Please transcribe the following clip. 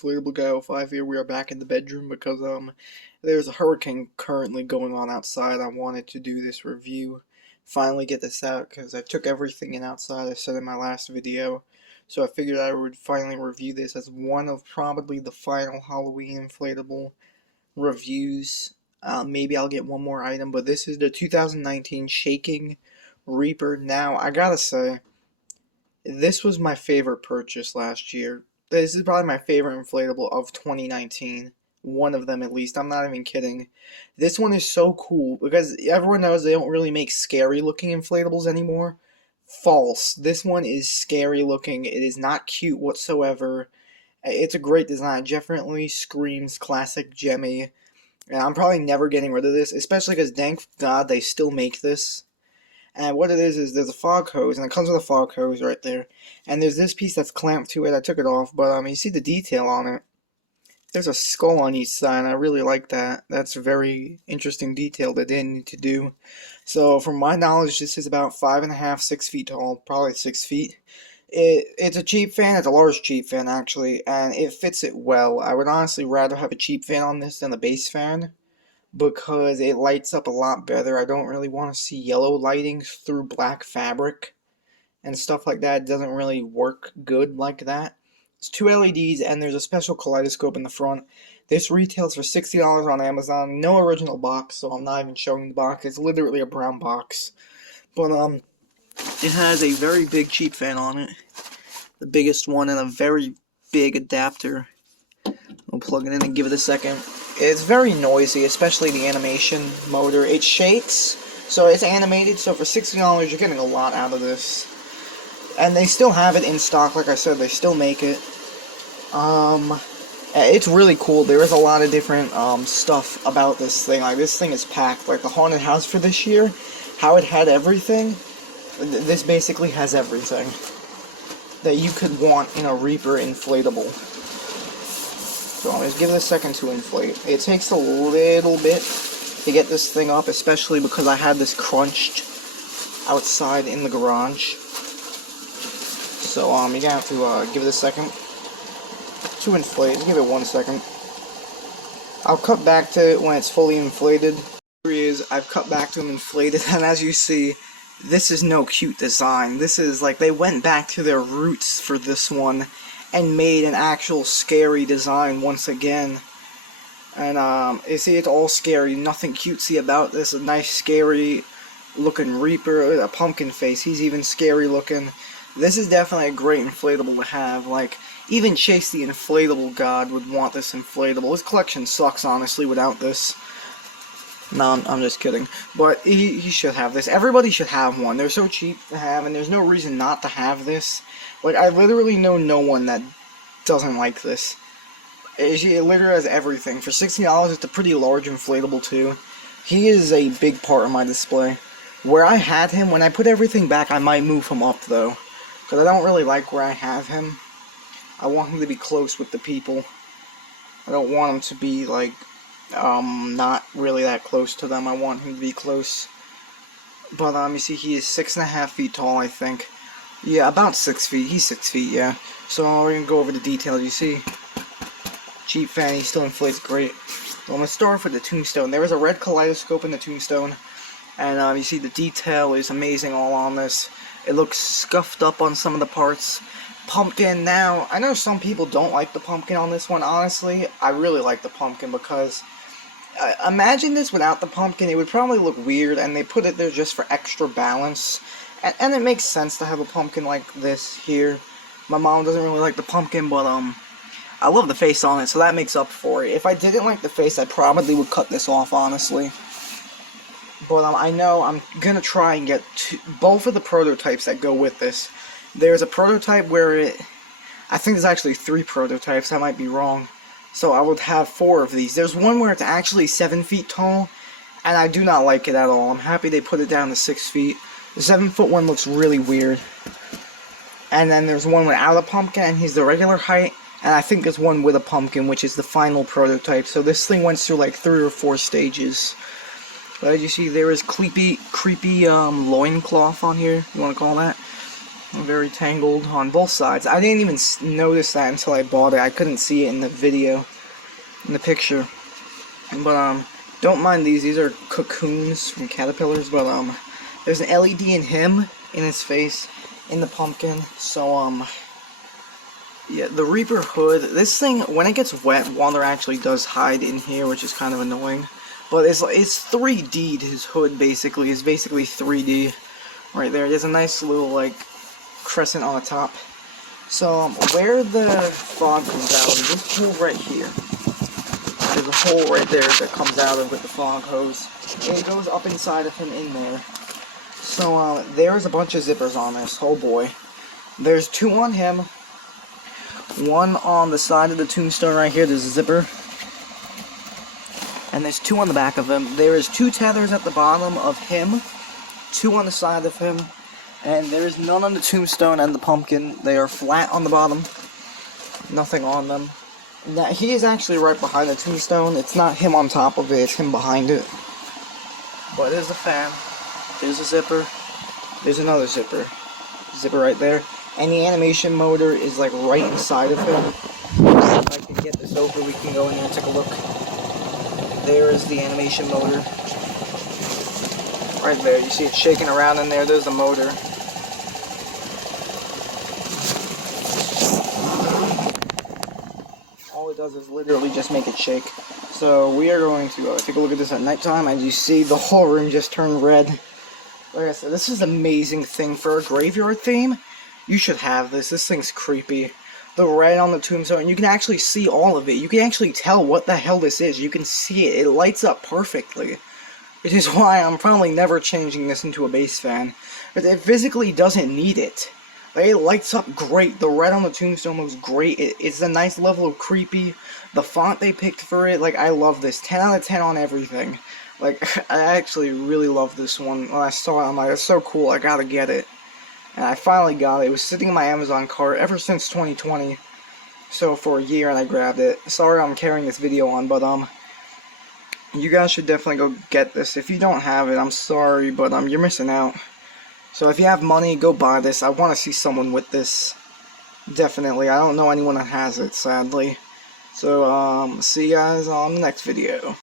Inflatable Guy 05 here. We are back in the bedroom because there's a hurricane currently going on outside. I wanted to do this review, finally get this out because I took everything in outside I said in my last video. So I figured I would finally review this as one of probably the final Halloween inflatable reviews. Maybe I'll get one more item, but this is the 2019 Shaking Reaper. Now, I gotta say, this was my favorite purchase last year. This is probably my favorite inflatable of 2019. One of them at least. I'm not even kidding. This one is so cool because everyone knows they don't really make scary looking inflatables anymore. False. This one is scary looking. It is not cute whatsoever. It's a great design. Definitely screams classic Gemmy. And I'm probably never getting rid of this, especially because thank God they still make this. And what it is there's a fog hose, and it comes with a fog hose right there. And there's this piece that's clamped to it. I took it off, but you see the detail on it. There's a skull on each side, and I really like that. That's a very interesting detail that they didn't need to do. So, from my knowledge, this is about 5.5, 6 feet tall, probably 6 feet. It's a cheap fan. It's a large cheap fan, actually, and it fits it well. I would honestly rather have a cheap fan on this than a base fan, because it lights up a lot better. I don't really want to see yellow lighting through black fabric and stuff like that. It doesn't really work good like that. It's 2 LEDs and there's a special kaleidoscope in the front. This retails for $60 on Amazon. No original box, so I'm not even showing the box. It's literally a brown box. But it has a very big cheap fan on it. The biggest one, and a very big adapter. We'll plug it in and give it a second. It's very noisy, especially the animation motor. It shakes, so it's animated, so for $60 you're getting a lot out of this. And they still have it in stock, like I said, they still make it. It's really cool. There is a lot of different stuff about this thing. Like, this thing is packed. Like, the haunted house for this year, how it had everything, this basically has everything that you could want in a Reaper inflatable. So I'll just give it a second to inflate. It takes a little bit to get this thing up, especially because I had this crunched outside in the garage. So you're gonna have to give it a second to inflate. Just give it 1 second. I'll cut back to it when it's fully inflated. Here he is. I've cut back to him inflated, and as you see, this is no cute design. This is like they went back to their roots for this one and made an actual scary design once again. And you see, it's all scary, nothing cutesy about this. A nice scary looking Reaper, a pumpkin face, he's even scary looking. This is definitely a great inflatable to have. Like, even Chase the Inflatable God would want this inflatable. His collection sucks, honestly, without this. No, I'm just kidding. But he should have this. Everybody should have one. They're so cheap to have, and there's no reason not to have this. Like, I literally know no one that doesn't like this. It literally has everything. For $60, it's a pretty large inflatable, too. He is a big part of my display. Where I had him, when I put everything back, I might move him up, though. Because I don't really like where I have him. I want him to be close with the people. I don't want him to be, like, not really that close to them. I want him to be close. But, you see, he is 6.5 feet tall, I think. Yeah, about 6 feet. He's 6 feet, yeah. So we're going to go over the details. You see, cheap fan, he still inflates great. So I'm going to start off with the tombstone. There is a red kaleidoscope in the tombstone. And you see the detail is amazing all on this. It looks scuffed up on some of the parts. Pumpkin, now, I know some people don't like the pumpkin on this one. Honestly, I really like the pumpkin because imagine this without the pumpkin. It would probably look weird, and they put it there just for extra balance. And it makes sense to have a pumpkin like this here. My mom doesn't really like the pumpkin, but I love the face on it, so that makes up for it. If I didn't like the face, I probably would cut this off, honestly. But I know I'm gonna try and get both of the prototypes that go with this. There's a prototype where I think there's actually 3 prototypes, I might be wrong. So I would have 4 of these. There's one where it's actually 7 feet tall, and I do not like it at all. I'm happy they put it down to 6 feet. The 7-foot one looks really weird. And then there's one without a pumpkin, and he's the regular height. And I think there's one with a pumpkin, which is the final prototype. So this thing went through like 3 or 4 stages. But as you see, there is creepy loincloth on here, you want to call that. Very tangled on both sides. I didn't even notice that until I bought it. I couldn't see it in the video, in the picture. But don't mind these. These are cocoons from caterpillars. But there's an LED in him, in his face, in the pumpkin. So yeah, the Reaper hood. This thing, when it gets wet, water actually does hide in here, which is kind of annoying. But it's 3D'd. His hood basically is basically 3D. Right there. There's a nice little like crescent on the top. So where the fog comes out is this hole right here. There's a hole right there that comes out of with the fog hose. And it goes up inside of him in there. So there's a bunch of zippers on this. Oh boy. There's 2 on him. 1 on the side of the tombstone right here. There's a zipper. And there's 2 on the back of him. There is 2 tethers at the bottom of him. 2 on the side of him. And there's none on the tombstone and the pumpkin. They are flat on the bottom. Nothing on them. Now, he is actually right behind the tombstone. It's not him on top of it, it's him behind it. But there's a fan. There's a zipper. There's another zipper. Zipper right there. And the animation motor is like right inside of him. If I can get this over, we can go in there and take a look. There is the animation motor. Right there, you see it shaking around in there. There's the motor. All it does is literally just make it shake. So we are going to take a look at this at nighttime, and you see the whole room just turned red. Like I said, this is an amazing thing for a graveyard theme. You should have this. This thing's creepy. The red on the tombstone, you can actually see all of it. You can actually tell what the hell this is. You can see it. It lights up perfectly. Which is why I'm probably never changing this into a base fan. But it physically doesn't need it. Like, it lights up great. The red on the tombstone looks great. It's a nice level of creepy. The font they picked for it, like, I love this. 10 out of 10 on everything. Like, I actually really love this one. When I saw it, I'm like, it's so cool. I gotta get it. And I finally got it. It was sitting in my Amazon cart ever since 2020. So, for a year, and I grabbed it. Sorry I'm carrying this video on, but, you guys should definitely go get this. If you don't have it, I'm sorry, but you're missing out. So if you have money, go buy this. I want to see someone with this. Definitely. I don't know anyone that has it, sadly. So, see you guys on the next video.